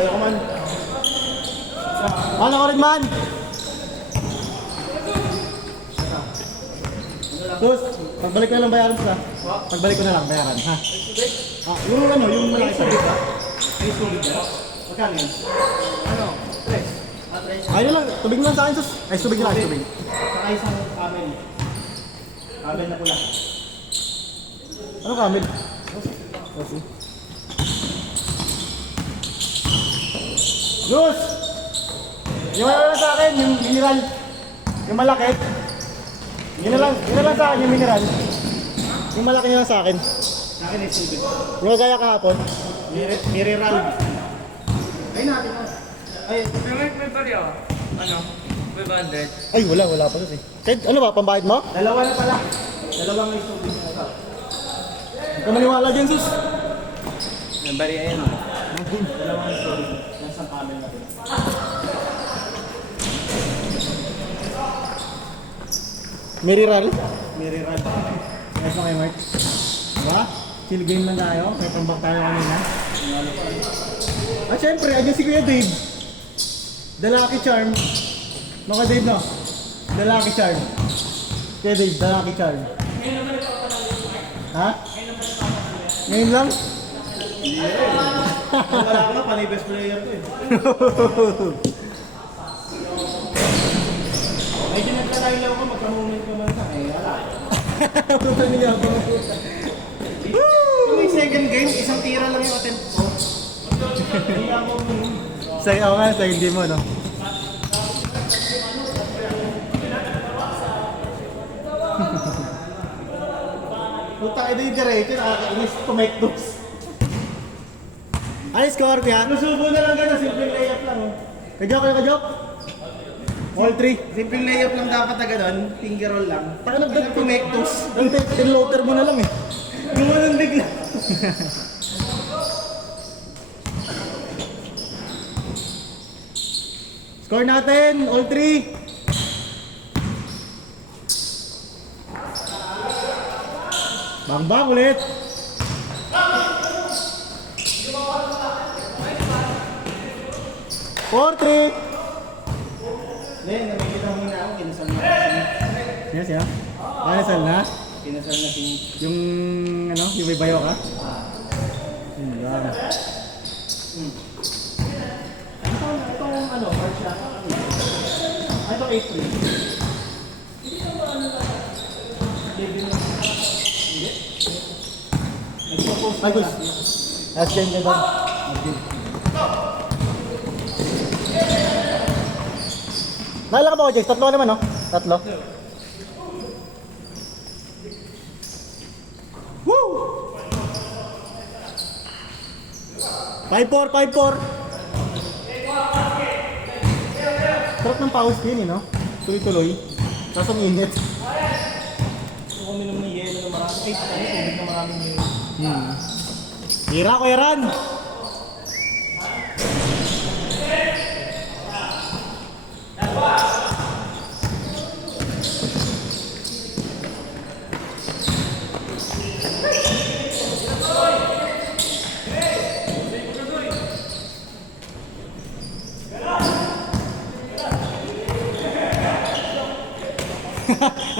Ayaw ko man. Ano ko rin man? Sus, pagbalik ko na lang bayaran sa. Pagbalik ko na lang bayaran, ha? Ah, yung ano, yung malaki sa dito. May sulit ba? Magkano yan? Ano? Tres. Ayun lang, tubig lang sa akin, sus. Ay, tubig lang, tubig. Saka isang camel. Camel na pula. Ano camel? Kasi. Sus! Yung ano lang sa akin, yung mineral. Yung malaki. Yun na lang sa akin yung mineral. Yung malaki na lang sa akin. Sa akin ay tubig. Yung kaya kahapon. Mineral. Ay natin mo. Ay, May bali ako. Ano? 500. ay wala pa ito eh. Kahit ano ba, pambayad mo? Dalawa na pala. Dalawang may tubig na ito. Huwag ka maniwala dyan sus. May bali ayan. Dalawang may tubig. Yan sa camel natin. Mineral? Mineral. Ayos na kayo, Mark. Diba? Chill game lang tayo. May pambak tayo kanina. Ah, syempre, andyan si Kuya Dave. The Lucky Charm. Mga Dave, no? The Lucky Charm. Kuya Dave, The Lucky Charm. Ha? Ngayon lang? Wala ko na, panay best player ko eh. Medyo nagkalayo ko, magka-moment ko man sa wala. Punta niya ako. Yung second game, isang tira lang yung attempt ko. Ako nga, second game mo, no? Puta, ito yung diretso, nakakainis, tumektos. Ano score, kuya? Nusubo na lang gano'n, simple layup lang. Kajok? All three. Simple layup lang dapat na gano'n, finger roll lang. Taka nagdag-tumektos. Tin-loader mo na lang eh. Yung anong bigla. Score natin, all three. Bang ulit. Four, three. Len, nakikita mo na ako, kinasal na ako. Yes, yeah. Kinasal na? Kinasal na yung ano, yung may bayo ka? Yan. Itong ano, March na? Ito April. Hindi ka ba ano na? Hindi. Nagpo-post na lang. Last game ka doon. Nailan ka ba ko, Jace? Tatlo ka naman, no? Tatlo? Woo! 5-4, 5-4. Sarap ng pause din, no? Tuloy-tuloy. Tapos ang init. Kung uminom ng yelo na marami, ay, tubig na maraming yelo. Hira ko, Eran!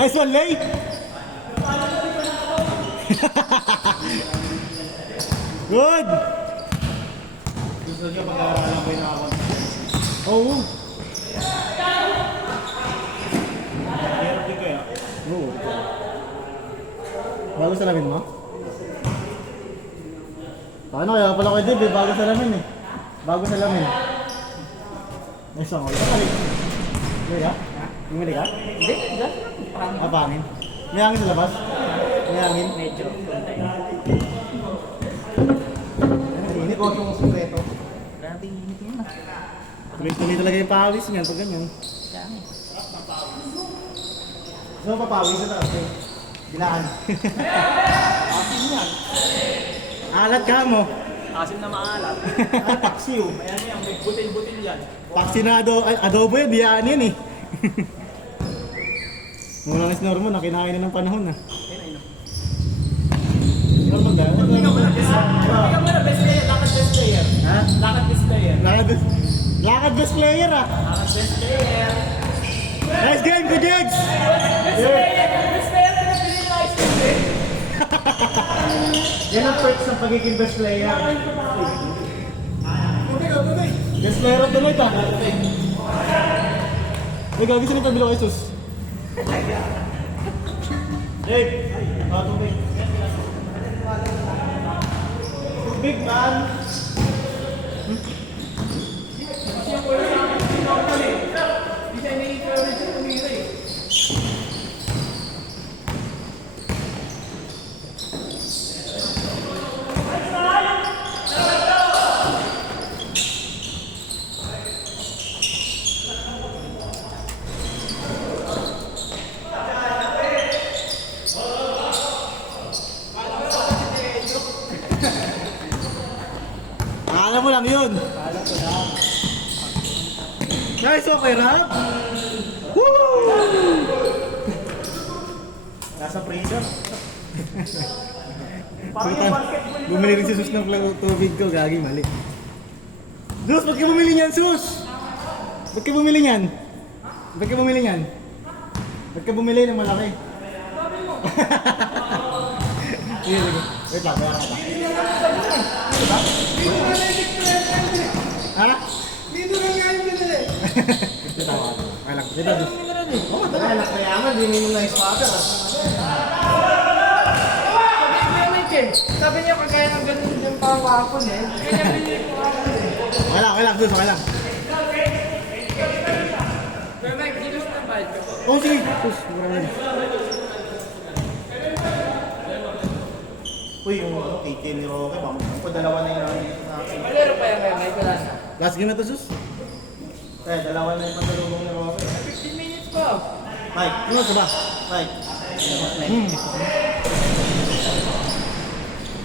Nice one, Lay! Good! Gusto niya pag-aaralan ko yung nakakon. Oo. Hirap din kaya? Oo. Bago salamin mo? Paano kaya pala kayo Dave, bago salamin eh. Bago salamin. Nice one, Lay ka? Bumili ka? Hindi, gas lang. Ah, pangin. May hangin sa labas? May hangin? Medyo. Init ko yung sekreto. Grabe yung init yun. Tuloy-tuloy talaga yung pawis niyan pag ganyan. Dami. Gusto mo papawis na taas eh. Bilaan. Asin yan. Alat ka mo. Asim na maalat. Ah, paksiw. Ayan yan, may butil-butil yan. Paksi na adobo yan, biyaan yan eh. Mulang is normal, nakinain na ng panahon na. Normal dahil. Ikaw mo na best player. Lakad best player. Ha? Lakad best player. Lakad Lakad best player ah. Nice game, good Jegs! Yan ang perks ng pagiging best player. Best player of the night ah. Ay, gagi saan yung pabilo kay Sus? Dave! Tubig. Big man! Alam mo lang yun. Nice, okay, Rob? Woo! Nasa freezer. Bumili rin si Sus ng tubig ko, gagi mali. Sus, ba't ka bumili niyan, Sus? Ba't ka bumili niyan? Ba't ka bumili niyan? Ba't ka bumili ng malaki? Sige, sige. Wait lang, kaya ka ba? Ha? Dito lang nga yung pinili. Dito ako. Kaya lang. Dito, Sus. Oo, kaya lang kayaman, di mo na ispatter. Sabi niya kagaya ng ganun yung pangwapon eh. Kaya pinili ko ako eh. Okay lang, Sus, okay lang. Pero Mike, dito sa bayad ka po. Oh, sige. Sus, mura na. Uy, yung 18 ni Roque, dalawa na yung nakikita sa akin. Malero pa yan kay Mike, wala na. Last game na to, Sus. Dalawa na yung patulong ni Roque. 15 minutes pa. Mike, Ano sa ba? Mike.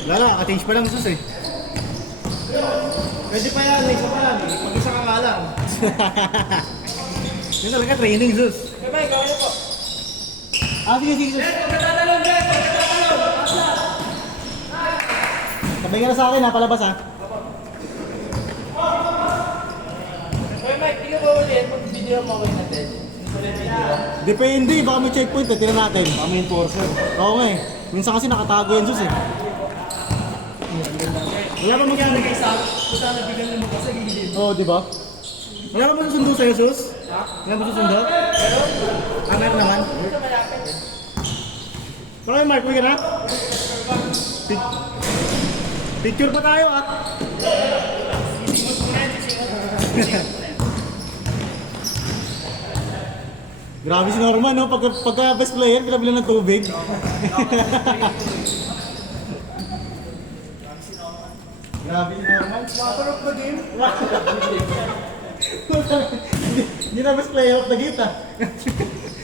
Wala lang, naka-change pa lang, Sus eh. Pwede pa yan, isa pa lang. Mag-isa ka nga lang. Yun talaga, training, Sus. Kay Mike, kaya po. Sige, sige, Sus. Pagkatalong, Greg! Pagkatalong! Sabay ka na sa akin ha, palabas ha. Kaya Mike, di ka ba ulit pag video mo ako natin? Ulit video. Depende, baka may checkpoint eh, tinan natin. Kami enforcer. Oo nga eh. Minsan kasi nakatago yan, Sus eh. Wala ba mag-ano? Basta nabigyan mo kasi gigilid. Oo, di ba? Wala ka ba susundo sa'yo, Sus? Wala ba susundo? Meron naman. Baka Mark, uwi ka na? Picture pa tayo ah. Grabe si Norman no, pagka best player, pinabilan ng tubig. Grabe si Norman. Water of the game. Hindi na best player of the game ah.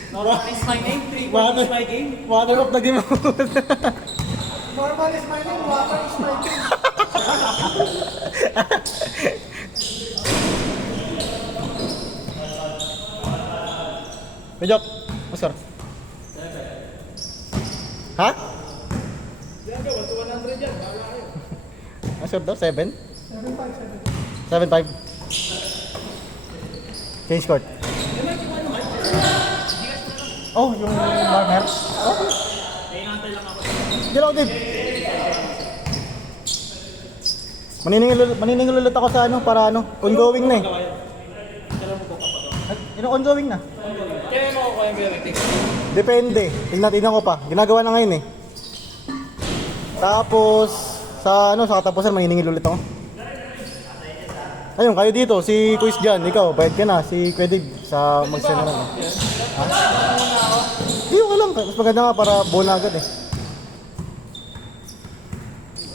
Norman is my name, 3 Water, is my game. water of the game. Normal is my name, water is my game. Medyo, Oscar. Ha? Oscar daw, 7? 7-5. Change court. Oh, yung Marmer? Oh. Hindi lang, Dave. Maniningil ulit ako sa ano, para ano, ongoing na eh. Yung ongoing na. Kaya mo ako yung biometric. Depende. Tingnan ko pa. Ginagawa na ngayon eh. Tapos, sa ano, sa katapusan, maniningil ulit ako. Ayun, kayo dito, si Quiz Jan, ikaw, bayad ka na, si Kwedib, sa mag-send na lang. Ha? Hindi, okay lang. Mas maganda nga para buo na agad eh.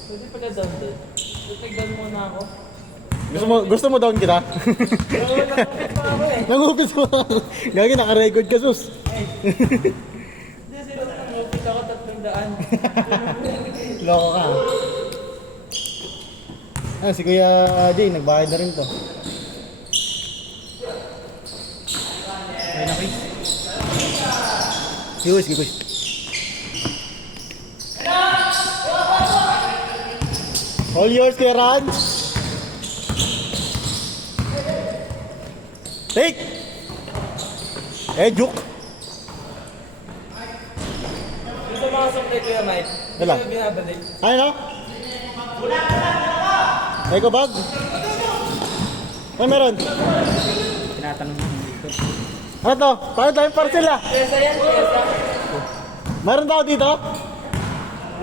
Pwede pala down doon. Tutagdan muna ako. Gusto mo down kita? Oo, nakapit pa ako eh. Nangupit mo. Gagi, naka-record ka, sus. Hindi, sila nakapit ako 300. Loko ka. Ah, si Kuya Jay, nagbayad na rin to. Kaya na, Chris. Sige, Kuya. All yours, Kuya Raj. Take! Juke. Yung sa mga supply ko yung Mike, Wala. hindi ko binabalik. Ano? Eco bag? Ano meron? Tinatanong mo dito. Ano to? Paano tayong parcel ah? Pesa yan, pesa. Meron ba ako dito?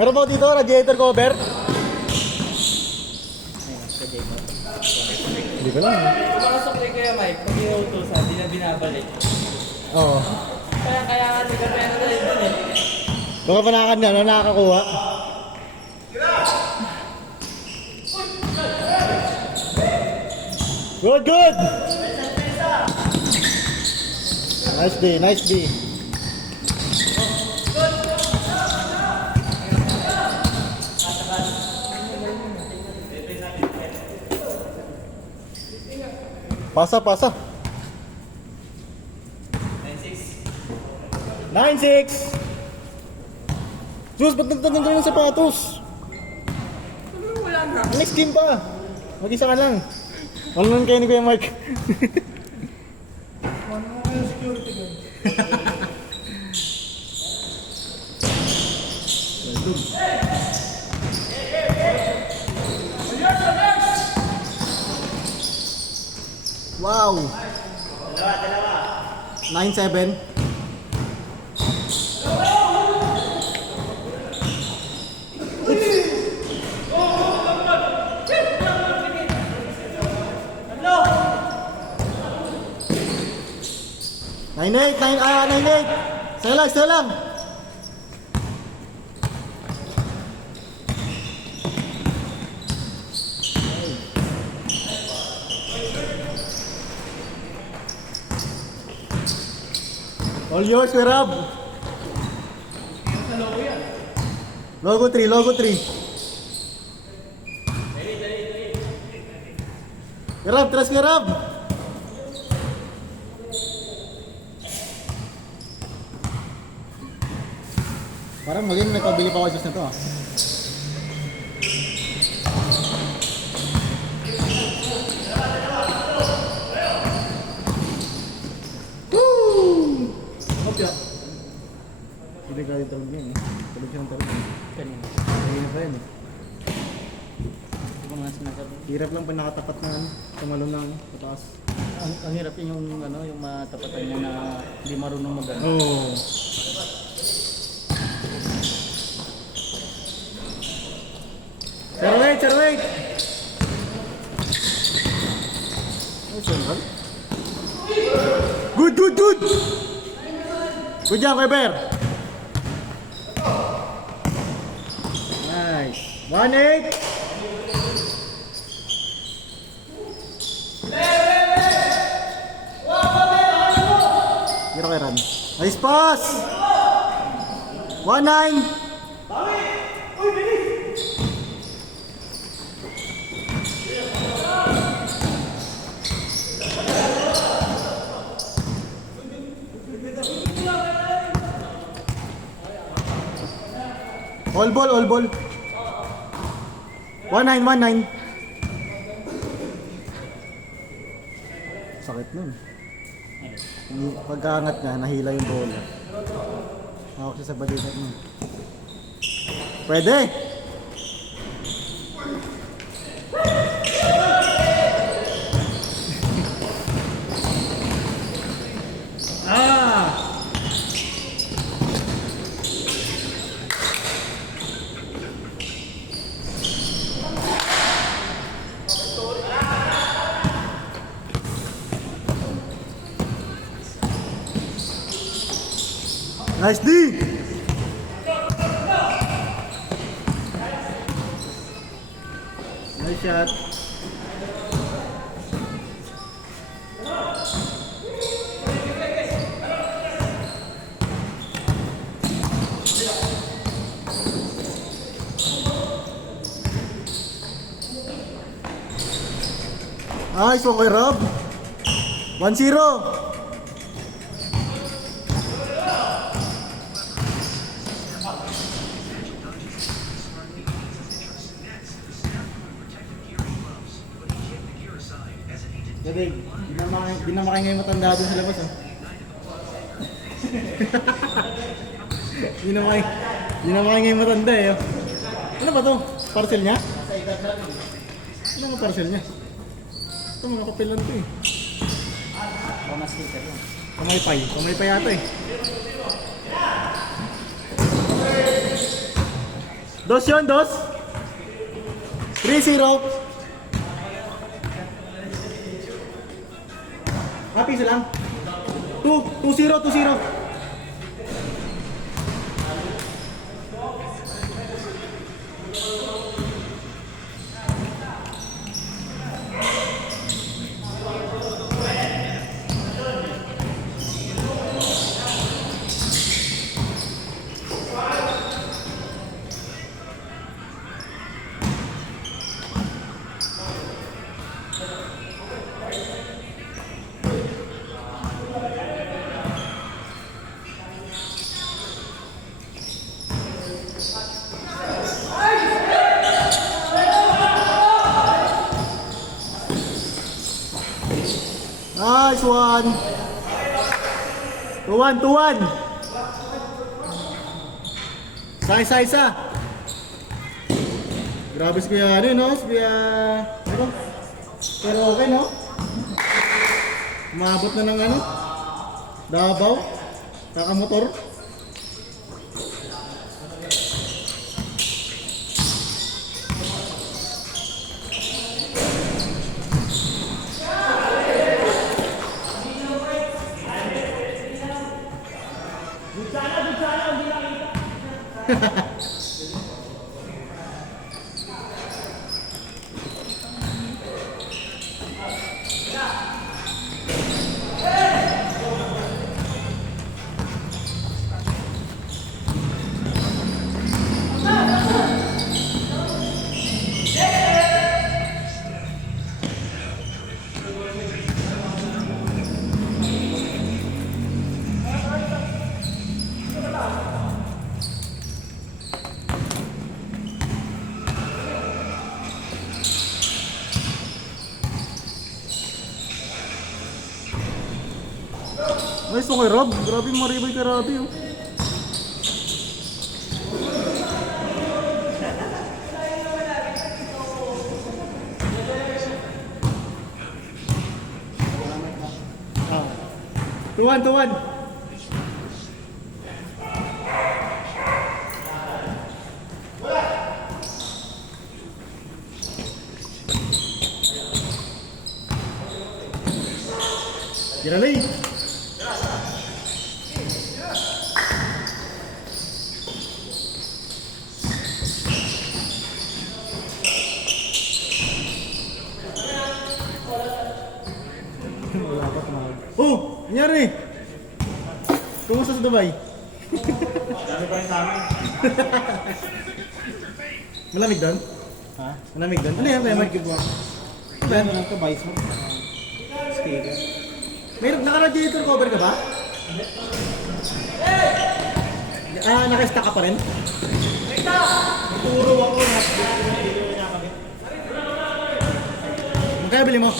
Meron ba ako dito? Radiator cover? Hindi ko lang. Yung mga supply ko yung Mike, pag inuutosan, hindi na binabalik. Oo. Kaya nga si Carmelo na yun eh. Baka panakan na, ano nakakakuha? Good, good! Nice D, nice D. Pasa, pasa. 9-6. Sus, ba't nagtatanggal yung sapatos? Wala na. Next game pa. Mag-isa ka lang. Ano nun kayo ni Kuya Mark? Ano nga yung security guard? Wow. 9-7. Nine eight, 9-8. Saya lang. All yours, Kuya Rob. Logo 3, logo 3. Kuya Rob, tras Kuya Rob. Parang maging nagpabili pa ako juice na to ah. Woo! Opya. Hindi ka yung talog niya eh. Talog siya ng talog. Kanina. Kanina pa yan eh. Hindi ko mga sinasabi. Hirap lang pag nakatapat na ano, tumalon ng pataas. Ang hirap yun yung, ano, yung matapatan mo na hindi marunong mag-ano. Oo. Sir, wait! Ay, sentral. Good! Good job, Kuya Bear. Nice. 1-8. Mira kay Ran. Nice pass! 1-9. All ball. 1-9. Sakit nun. Pagkaangat niya, nahila yung bola. Hawak siya sa balita mo. Pwede! Nice D! Nice shot. Nice one kay Rob. 1-0. As if he did Gabi, di na makingay matanda doon sa labas, oh. Di na makingay matanda, eh, oh. Ano ba to? Parcel niya? Ano ang parcel niya? Ito, mga kapilan to, eh. Pamaypay yata, eh. Dos yun, dos? 3-0. Piso lang. 2-0, 2-0. Nice one. 2-1, 2-1. Isa. Grabe si Kuya ano, no? Si Kuya... Ano? Pero okay, no? Umabot na ng ano? Davao. Kakamotor. Nice one kay Rob. Grabe yung maribay kay Robbie, oh. Ah. 2-1. Giralay. Oh, nangyari. Kumusta sa Dubai? Dami pa rin sa amin. Malamig doon? Ha? Malamig doon? Ano yan? May Gibuwa. ba? Ano lang ito? Vice mo? Speaker. May naka-radiator cover ka ba? Naka-stack ka pa rin? Turo ako na dito na kami. Kaya bili mo?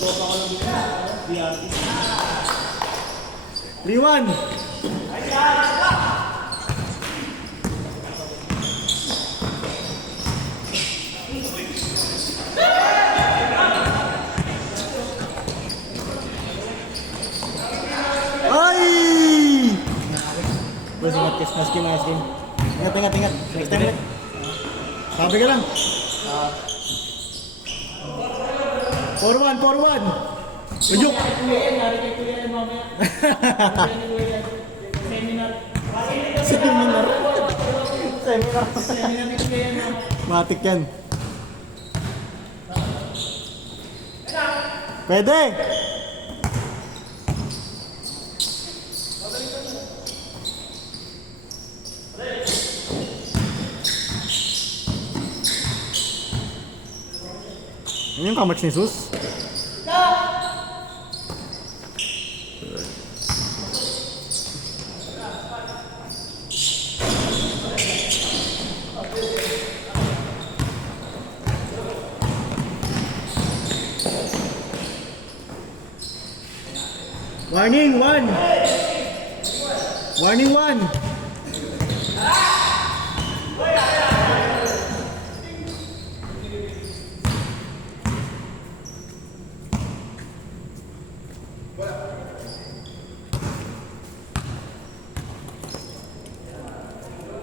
Tropa ko lang dito. BRT. 3-1. Ay! Bro, masking. Ingat. Next time ulit. Sabi ka lang. 4-1. Ujuk! Seminar. Matik yan. Pwede! Ini yung kamaks ni Sus. Warning, 1. Warning, 1.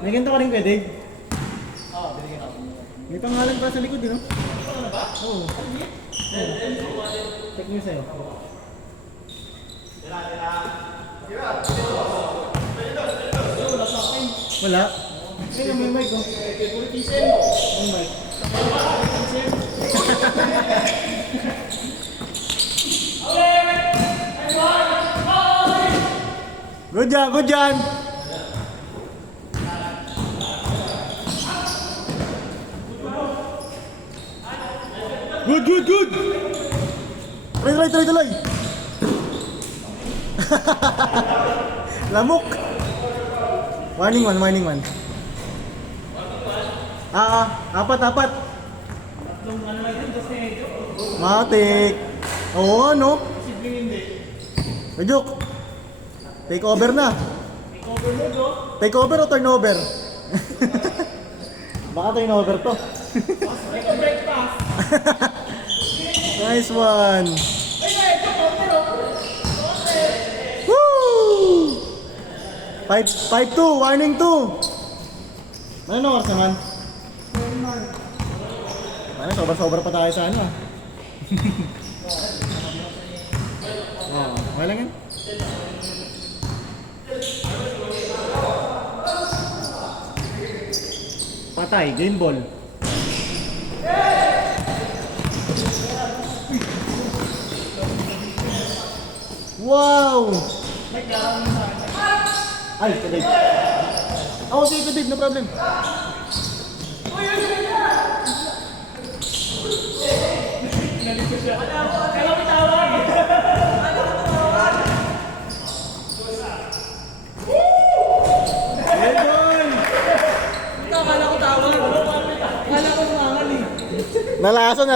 May ganito ka rin pwede? Oo, binigyan ako. May pangalan pa sa likod, no? Ano ba? Oo. Check nyo sa'yo. Wala. Kaya may mic, oh. May mic. Good yan, good yan. Good, good, good. Tuloy. Lamok. Warning 1. Apat. Matik. Oo, ano? Medyo. Take over na. Take over o turnover? Baka turnover to. Nice one. Woo! 5-2, warning 2. Ano oras naman? Ano, sobra pa tayo sa ano. Oh, okay lang yan. Patay, game ball. Wow! Ay, ito Dave. Ako, sige ito Dave, no problem. Nalasan,